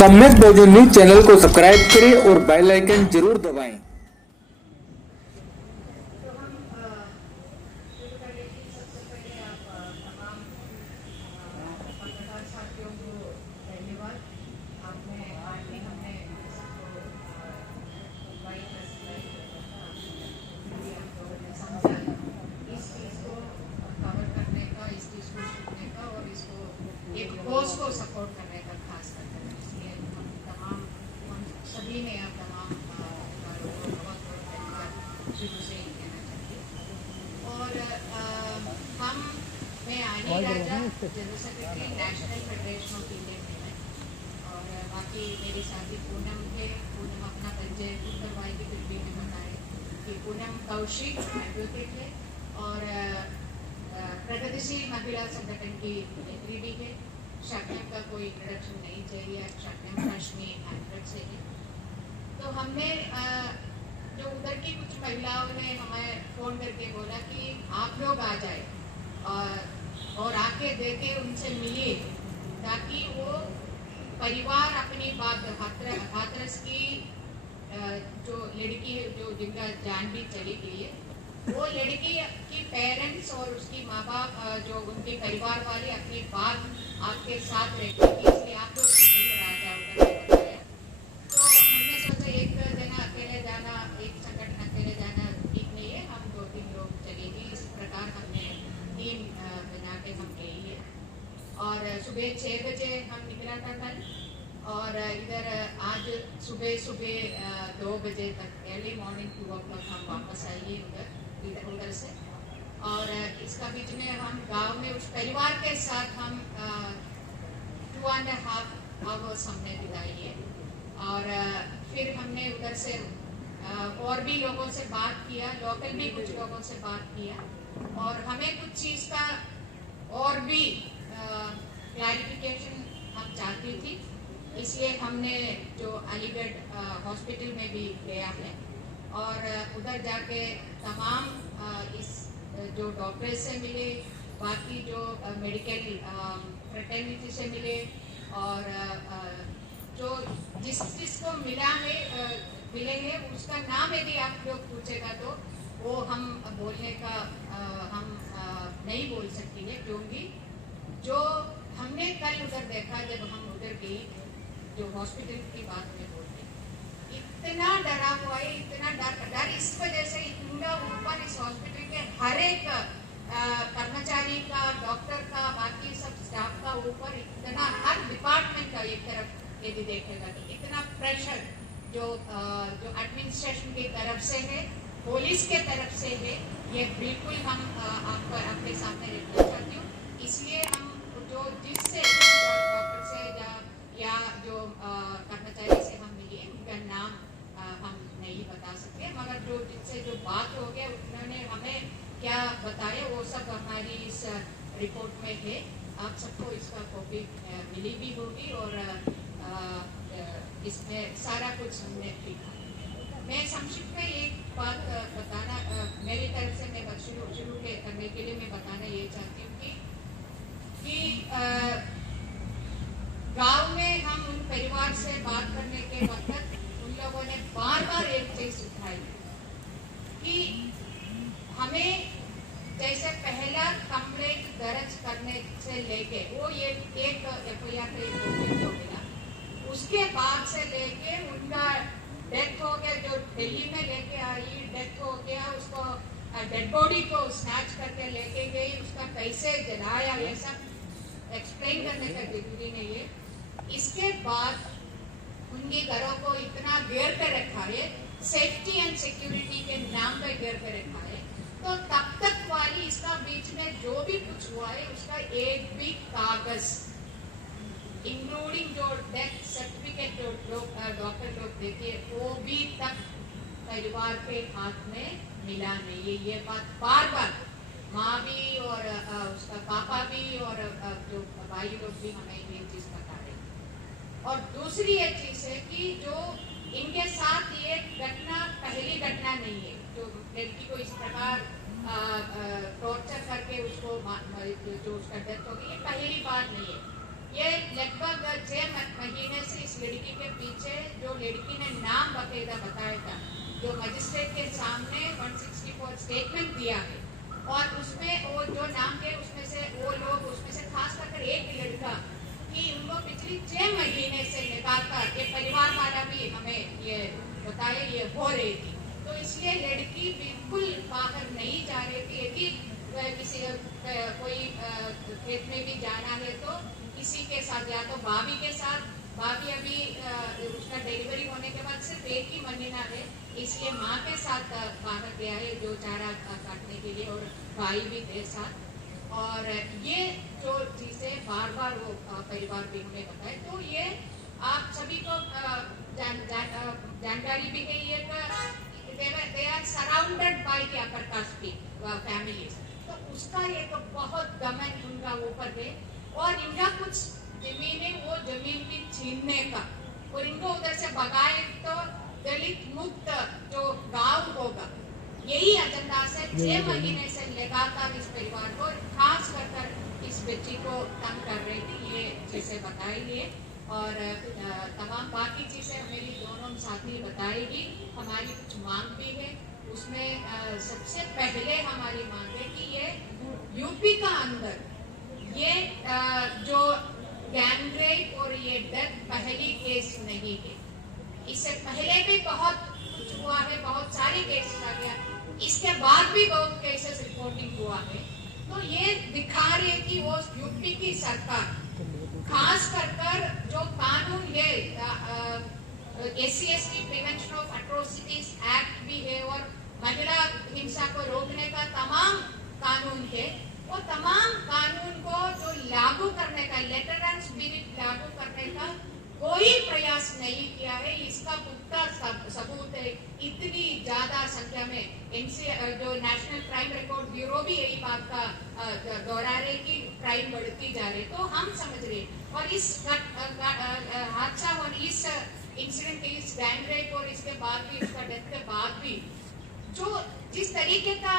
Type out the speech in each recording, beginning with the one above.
सम्यक भोजन news channel को सब्सक्राइब करें और बेल आइकन जरूर दबाएं। को सपोर्ट करने का खास करके इसलिए हम तमाम सभी ने आप तमाम लोगों को बहुत शुरू से ही कहना चाहिए। और हम मैं Annie Raja general secretary national federation of Indian women और बाकी मेरी साथी पूनम अपना परिचय उत्तरवाई की फिल्मी में बताए कि पूनम कौशिक एडवोकेट है और प्रगतिशील महिला संगठन की नेत्री भी है। शक्यम का कोई इंट्रोडक्शन नहीं चाहिए, शक्यम रश्मि एंकर से है। तो हमने जो उधर की कुछ महिलाओं ने हमें फ़ोन करके बोला कि आप लोग आ जाए और आके देखे उनसे मिलिए ताकि वो परिवार अपनी बात हाथरस की जो लड़की है जो जिनका जान भी चली गई है वो लड़की की पेरेंट्स और उसकी माँ बाप जो उनके परिवार वाले अपनी बात आपके साथ रहते हैं, इसलिए आप लोग आ जाओ। तो हमने सोचा एक जना अकेले जाना, एक संगठन अकेले जाना ठीक नहीं है, हम 2-3 लोग चलेंगे। इस प्रकार हमने टीम बना के हम गई है और सुबह 6 बजे हम निकला था कल और इधर आज सुबह 2 बजे तक अर्ली मॉर्निंग 2 o'clock हम वापस आइए उधर से। और इसका बीच में हम गांव में उस परिवार के साथ हम 2.5 hours हमने बिताई है और फिर हमने उधर से और भी लोगों से बात किया, लोकल भी कुछ लोगों से बात किया और हमें कुछ चीज़ का और भी क्लैरिफिकेशन हम चाहती थी, इसलिए हमने जो अलीगढ़ हॉस्पिटल में भी गया है और उधर जाके तमाम इस जो डॉक्टर से मिले, बाकी जो मेडिकल फ्रेटर्निटी से मिले और जो जिसको मिले हैं उसका नाम यदि आप लोग पूछेगा तो वो हम बोलने का हम नहीं बोल सकती है, क्योंकि जो हमने कल उधर देखा जब हम उधर गई जो हॉस्पिटल की बात में बोलते इतना डरा हुआ है, इतना डर इस वजह से इतना ऊपर इस हॉस्पिटल के हर एक कर्मचारी का, डॉक्टर का, बाकी सब स्टाफ का ऊपर इतना हर डिपार्टमेंट का एक तरफ यदि देखेगा तो इतना प्रेशर जो एडमिनिस्ट्रेशन की तरफ से है, पुलिस के तरफ से है, ये बिल्कुल हम आपको आपके सामने रखना चाहती हूँ। इसलिए हम जो जिससे डॉक्टर से या जो कर्मचारी से हम मिले उनका नाम हम नहीं बता सकते, मगर जो जिनसे जो बात हो गया उन्होंने हमें क्या बताया वो सब हमारी इस रिपोर्ट में है। आप सबको इसका कॉपी मिली भी होगी और इसमें सारा कुछ हमने लिखा। मैं संक्षिप्त में एक बात बताना मेरी तरफ से मैं शुरू करने के लिए मैं बताना ये चाहती हूँ कि गांव में हम उन परिवार से बात करने के वक्त उन लोगों ने बार एक चीज उठाई कि हमें जैसे पहला कंप्लेंट दर्ज करने से लेके वो ये एक FIR का मिला, उसके बाद से लेके उनका डेथ हो गया, जो दिल्ली में लेके आई डेथ हो गया, उसको डेड बॉडी को स्नैच करके लेके गई, उसका कैसे जलाया ये सब एक्सप्लेन करने का जरूरी नहीं है। इसके बाद उनके घरों को इतना घेर कर रखा है, सेफ्टी एंड सिक्योरिटी के नाम पे घेर कर रखा है, तो तब तक वाली इसका बीच में जो भी कुछ हुआ है उसका एक भी कागज इंक्लूडिंग जो डेथ सर्टिफिकेट जो डॉक्टर लोग देते हैं वो भी तक परिवार के हाथ में मिला नहीं है। ये बात बार माँ भी और उसका पापा भी और जो भाई लोग भी हमें ये चीज बता रहे। और दूसरी एक चीज है कि जो इनके साथ ये घटना पहली घटना नहीं है, जो लड़की को इस प्रकार टॉर्चर करके उसको जो उसका डेथ हो गई, ये पहली बार नहीं है। ये लगभग 6 महीने से इस लड़की पीछे जो लड़की ने नाम बकायदा बताया था, जो मजिस्ट्रेट के सामने 164 स्टेटमेंट दिया है, और उसमें वो जो नाम थे उसमें से वो लोग, उसमें से खास कर एक लड़का कि उनको पिछली 6 महीने से लगातार ये परिवार वाला भी हमें ये बताया ये हो रही थी। तो इसलिए लड़की बिल्कुल बाहर नहीं जा रही थी। यदि किसी कोई खेत में भी जाना है तो किसी के साथ, या तो भाभी के साथ, भाभी अभी उसका डिलीवरी होने के बाद सिर्फ एक ही महीना है, इसलिए माँ के साथ बाहर गया है जो चारा काटने के लिए, और भाई भी थे साथ। और ये जो चीजें बार बार वो परिवार भी हमें बताए, तो ये आप सभी को जानकारी भी है ये they are surrounded by the upper caste families, तो उसका एक बहुत दमन उनका ऊपर है, और इनका कुछ जमीनें वो जमीन भी छीनने का, और इनको उधर से भगाए तो दलित मुक्त जो गांव होगा, यही एजेंडा से 6 महीने से लगातार इस परिवार को, खास कर इस बच्ची को तंग कर रही थी। ये चीजें बताइए, और तमाम बाकी चीजें मेरी दोनों साथी बताएगी। हमारी कुछ मांग भी है, उसमें सबसे पहले हमारी मांग है कि ये यूपी का अंदर ये जो गैंगरेप और ये डेथ पहली केस नहीं है, इससे पहले भी बहुत कुछ हुआ है, बहुत सारे केसेस आ गया, इसके बाद भी बहुत केसेस रिपोर्टिंग हुआ है। तो ये दिखा रहे कि वो यूपी की सरकार, खास कर जो कानून है SC/ST prevention of atrocities act भी है, और महिला हिंसा को रोकने का तमाम कानून है, वो तमाम कानून को जो लागू करने का, लेटर एंड स्पिरिट लागू करने का कोई प्रयास नहीं किया है। इसका पुख्ता सबूत है, इतनी ज्यादा संख्या में जो नेशनल क्राइम रिकॉर्ड ब्यूरो भी यही बात का दोहरा रहे कि क्राइम बढ़ती जा रही। तो हम समझ रहे, और इस हादसा और इस इंसिडेंट, इस गैंग रेप और इसके बाद भी, इसका डेथ के बाद भी जो जिस तरीके का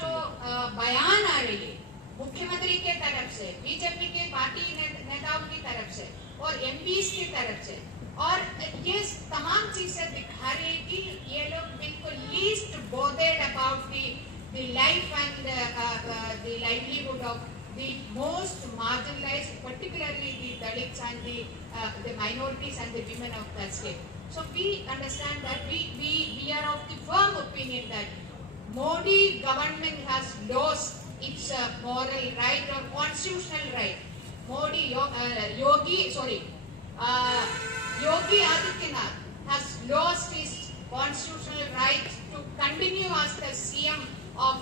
जो बयान आ रही है मुख्यमंत्री के तरफ से, बीजेपी के पार्टी नेताओं की तरफ से और एमपीज की तरफ से, और ये तमाम चीजें दिखा रही है कि ये लोग बिल्कुल least bothered about the life and the livelihood of the most marginalized, particularly the Dalits and the minorities and the women of that state. So we understand that we are of the firm opinion that Modi government has lost its moral right or constitutional right. Yogi Adityanath has lost his constitutional right to continue as the CM of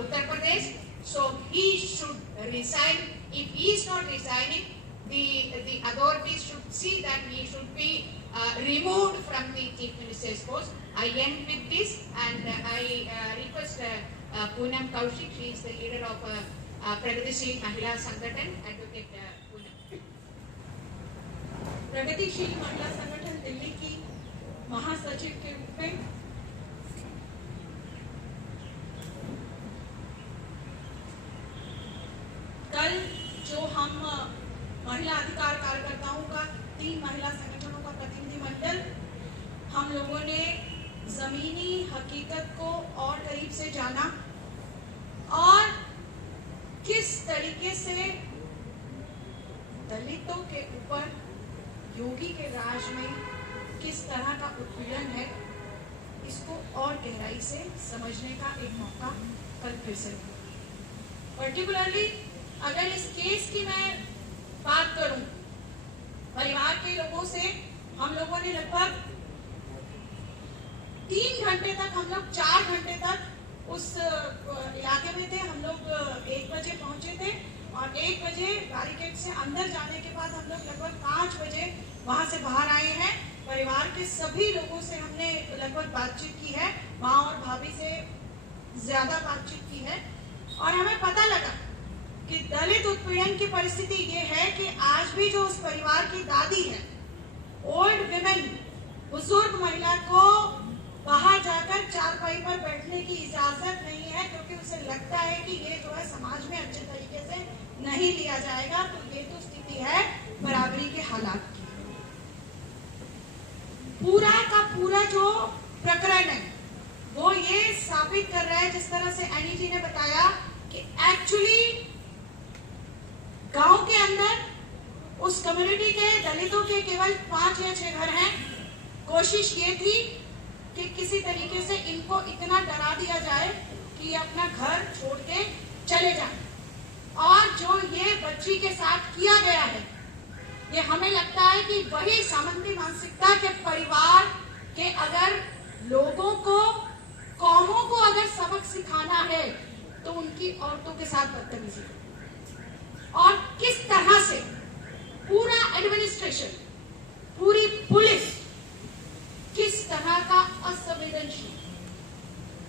Uttar Pradesh. So he should resign. If he is not resigning, the authorities should see that he should be removed from the chief minister's post. I end with this, and I request Poonam Kaushik. She is the leader of Pragatishil Mahila Sangathan, Advocate Poonam. प्रगतिशील महिला संगठन दिल्ली की महासचिव के रूप में कल जो हम महिला अधिकार कार्यकर्ताओं का 3 महिला संगठनों का प्रतिनिधिमंडल, हम लोगों ने जमीनी हकीकत को और करीब से जाना, और किस तरीके से दलितों के ऊपर योगी के राज में किस तरह का उत्पीड़न है, इसको और गहराई से समझने का एक मौका कल फिर से। पर्टिकुलरली अगर इस केस की मैं बात करूं, परिवार के लोगों से हम लोगों ने लगभग 3 घंटे तक, हम लोग 4 घंटे तक उस इलाके में थे। हम लोग 1 बजे पहुंचे थे, और 1 बजे बैरिकेड से अंदर जाने के बाद हम लोग लगभग 5 बजे वहां से बाहर आए हैं। परिवार के सभी लोगों से हमने लगभग बातचीत की है, माँ और भाभी से ज्यादा बातचीत की है, और हमें पता लगा कि दलित उत्पीड़न की परिस्थिति ये है कि आज भी जो उस परिवार की दादी है, ओल्ड विमेन, बुजुर्ग महिला को बाहर जाकर चारपाई पर बैठने की इजाजत नहीं है, क्योंकि उसे लगता है कि ये जो है समाज में अच्छे तरीके से नहीं लिया जाएगा। तो ये तो स्थिति है बराबरी के हालात की। पूरा का पूरा जो प्रकरण है वो ये साबित कर रहा है, जिस तरह से एनी जी ने बताया, कि एक्चुअली गांव के अंदर उस कम्युनिटी के दलितों के केवल 5 या 6 घर हैं। कोशिश ये थी कि किसी तरीके से इनको इतना डरा दिया जाए कि अपना घर छोड़ के चले जाएं। और जो ये बच्ची के साथ किया गया है, ये हमें लगता है कि वही सामंती मानसिकता के परिवार के अगर लोगों को, कौमों को अगर सबक सिखाना है तो उनकी औरतों के साथ बदतमीजी करो। और किस तरह से पूरा एडमिनिस्ट्रेशन, पूरी पुलिस किस तरह का असंवेदनशील,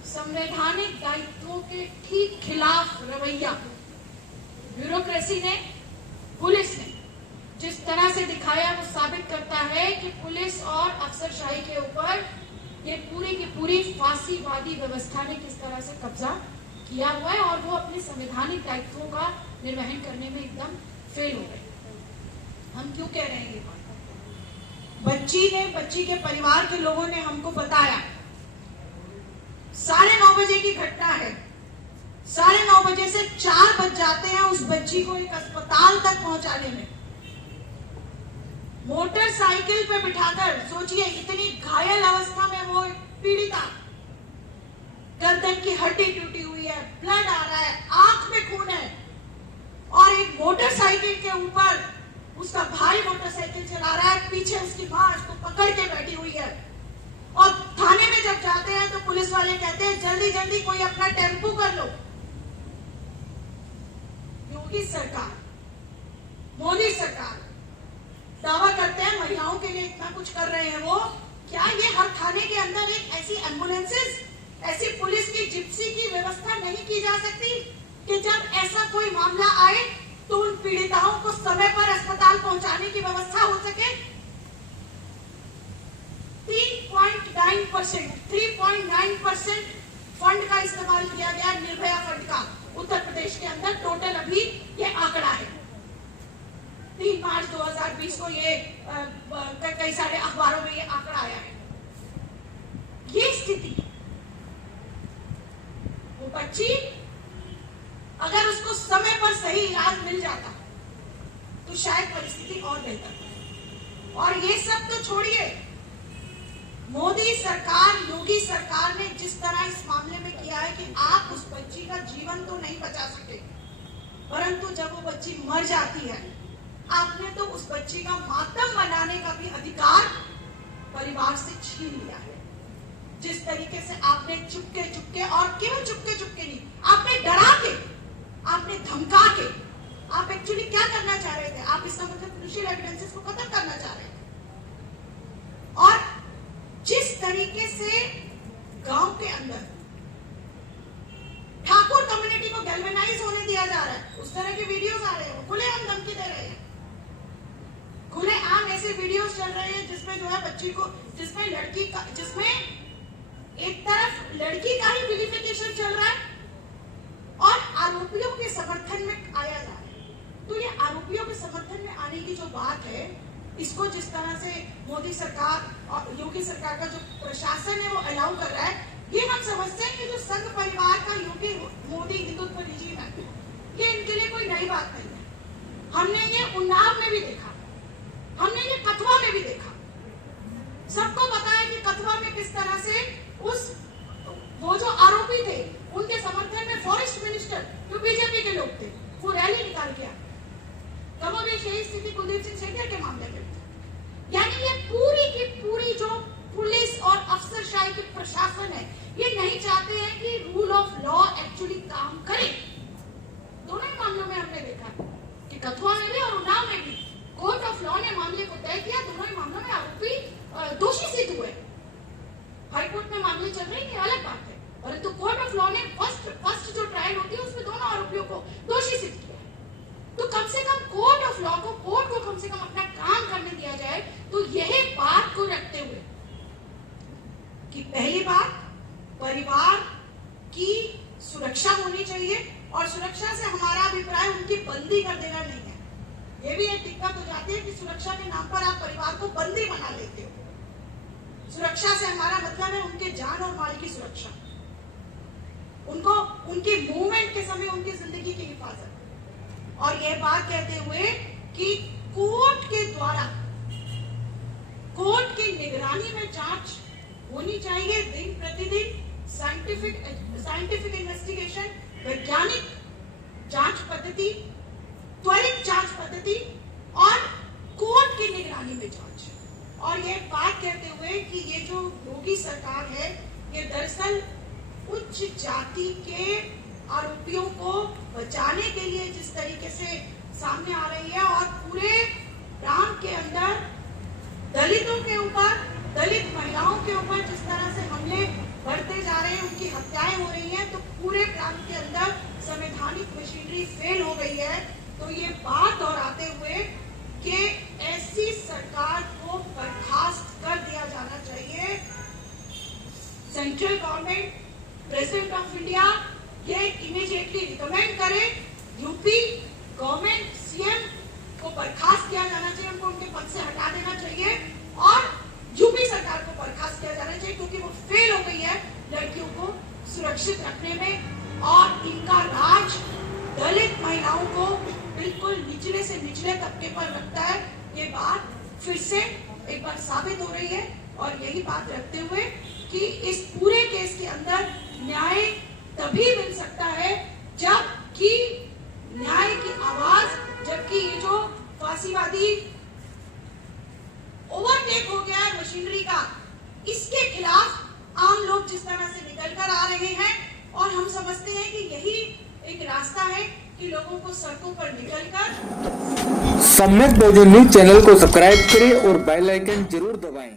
संवैधानिक दायित्वों के ठीक खिलाफ रवैया ब्यूरोक्रेसी ने, पुलिस ने जिस तरह से दिखाया, वो साबित करता है कि पुलिस और अफसरशाही के ऊपर ये पूरी की पूरी फांसीवादी व्यवस्था ने किस तरह से कब्जा किया हुआ है और वो अपने संवैधानिक दायित्वों का निर्वहन करने में एकदम फेल हो गए। हम क्यों कह रहे हैं ये बात? बच्ची के परिवार के लोगों ने हमको बताया, 9:30 बजे की घटना है। 9:30 बजे से 4 बज जाते हैं उस बच्ची को एक अस्पताल तक पहुंचाने में। मोटरसाइकिल पे बिठाकर, सोचिए इतनी घायल अवस्था में वो पीड़िता, गर्दन की हड्डी टूटी हुई है, ब्लड आ रहा है, आंख में खून है, और एक मोटरसाइकिल के ऊपर उसका भाई मोटरसाइकिल चला रहा है, पीछे उसकी मां उसको पकड़ के बैठी हुई है। और थाने में जब जाते हैं तो पुलिस वाले कहते हैं जल्दी जल्दी कोई अपना टेम्पू कर लो। योगी सरकार, मोदी सरकार दावा करते हैं महिलाओं के लिए इतना कुछ कर रहे हैं। वो क्या ये हर थाने के अंदर एक ऐसी एम्बुलेंसेस, ऐसी पुलिस की जिप्सी की व्यवस्था नहीं की जा सकती कि जब ऐसा कोई मामला आए तो उन पीड़िताओं को समय पर अस्पताल पहुंचाने की व्यवस्था हो सके? 3.9% फंड का इस्तेमाल किया गया, निर्भया फंड का, उत्तर प्रदेश के अंदर। टोटल अभी ये आंकड़ा है, 3 मार्च 2020 को ये कई सारे अखबारों में ये आंकड़ा आया है। ये स्थिति, वो बच्ची अगर उसको समय पर सही इलाज मिल जाता तो शायद परिस्थिति और बेहतर। और ये सब तो छोड़िए, मोदी सरकार, योगी सरकार ने जिस तरह इस मामले में किया है कि आप उस बच्ची का जीवन तो नहीं बचा सकते, परंतु जब वो बच्ची मर जाती है, आपने तो उस बच्ची का मातम मनाने का भी अधिकार परिवार से छीन लिया है। जिस तरीके से आपने चुपके चुपके, और केवल चुपके चुपके नहीं, आपने डरा के, आपने धमका के, आप एक्चुअली क्या करना चाह रहे थे? आप इसका मतलब क्रूशियल एविडेंसेस को खत्म करना चाह रहे हैं। और जिस तरीके से गांव के अंदर ठाकुर कम्युनिटी को गैल्वेनाइज होने दिया जा रहा है, उस तरह के वीडियोस आ रहे हैं, खुलेआम धमकी दे रहे हैं, खुलेआम ऐसे वीडियोस चल रहे हैं जिसमें जो है बच्ची को, जिसमें लड़की का, जिसमें एक तरफ लड़की का ही विलिफिकेशन चल रहा है और आरोपियों के समर्थन में आया जा रहा है। तो ये आरोपियों के समर्थन में आने की जो बात है, इसको जिस तरह से मोदी सरकार और योगी सरकार का जो प्रशासन है वो अलाउ कर रहा है, ये हम समझते हैं कि जो संघ परिवार का योगी मोदी हिंदुत्व रिजीम है, ये इनके लिए कोई नई बात नहीं है। हमने ये उन्नाव में भी देखा, हमने ये कथुआ में भी देखा। सबको पता है कि कथुआ में किस तरह से वो जो आरोपी थे उनके समर्थन में फॉरेस्ट मिनिस्टर जो बीजेपी के लोग थे, वो रैली निकाल के आए। कमोबेश यही स्थिति कुलदीप सिंह सेठिया के मामले में। यानी ये पूरी की पूरी जो पुलिस और अफसरशाही के प्रशासन है, ये नहीं चाहते हैं कि रूल ऑफ लॉ एक्चुअली काम करे। दोनों ही मामलों में हमने देखा कि कथुआ में भी और उन्नाव में भी कोर्ट ऑफ लॉ ने मामले को तय किया। दोनों ही मामलों में आरोपी दोषी सिद्ध हुए। हाईकोर्ट में मामले चल रहे हैं, अलग बात है, परंतु कोर्ट ऑफ लॉ ने फर्स्ट जो ट्रायल होती है उसमें दोनों आरोपियों को दोषी सिद्ध किया। तो कम से कम कोर्ट ऑफ लॉ को, कोर्ट को कम से कम अपना काम करने दिया जाए। तो यही बात को रखते हुए कि पहली बात, परिवार की सुरक्षा होनी चाहिए, और सुरक्षा से हमारा अभिप्राय उनकी बंदी कर देना नहीं है। ये भी एक दिक्कत हो जाती है कि सुरक्षा के नाम पर आप परिवार को बंदी बना लेते हो। सुरक्षा से हमारा मतलब है उनके जान और माल की सुरक्षा, उनको उनके मूवमेंट के समय उनकी जिंदगी की हिफाजत। और यह बात कहते हुए कि कोर्ट के द्वारा, कोर्ट की निगरानी में जांच होनी चाहिए दिन प्रतिदिन, साइंटिफिक इन्वेस्टिगेशन, वैज्ञानिक जांच पद्धति, त्वरित जांच पद्धति और कोर्ट की निगरानी में जांच। और ये बात कहते हुए कि ये जो योगी सरकार है, ये दरअसल उच्च जाति के आरोपियों को बचाने के लिए जिस तरीके से सामने आ रही है और पूरे प्रांत के अंदर दलितों के ऊपर, दलित महिलाओं के ऊपर जिस तरह से हमले बढ़ते जा रहे हैं, उनकी हत्याएं हो रही हैं, तो पूरे प्रांत के अंदर संवैधानिक मशीनरी फेल हो गई है। तो ये बात दोहराते हुए कि ऐसी सरकार को बर्खास्त कर दिया जाना चाहिए। Central government, president of India ये इमीडिएटली रिकमेंड करे, यूपी गवर्नमेंट, सीएम को बर्खास्त किया जाना चाहिए, उनको उनके पद से हटा देना चाहिए और यूपी सरकार को बर्खास्त किया जाना चाहिए, क्योंकि वो फेल हो गई है लड़कियों को सुरक्षित रखने में। और इनका राज दलित महिलाओं को बिल्कुल निचले से निचले तबके पर रखता है। ये बात फिर से एक बार साबित हो रही है। और यही बात रखते हुए कि इस पूरे केस के अंदर न्याय तभी मिल सकता है जबकि न्याय की आवाज, जबकि ये जो फांसीवादी ओवरटेक हो गया है मशीनरी का, इसके खिलाफ आम लोग जिस तरह से निकल कर आ रहे हैं, और हम समझते हैं कि यही एक रास्ता है कि लोगों को सड़कों पर निकलकर सम्यक भोजन न्यूज चैनल को सब्सक्राइब करें और बेल आइकन जरूर दबाएं।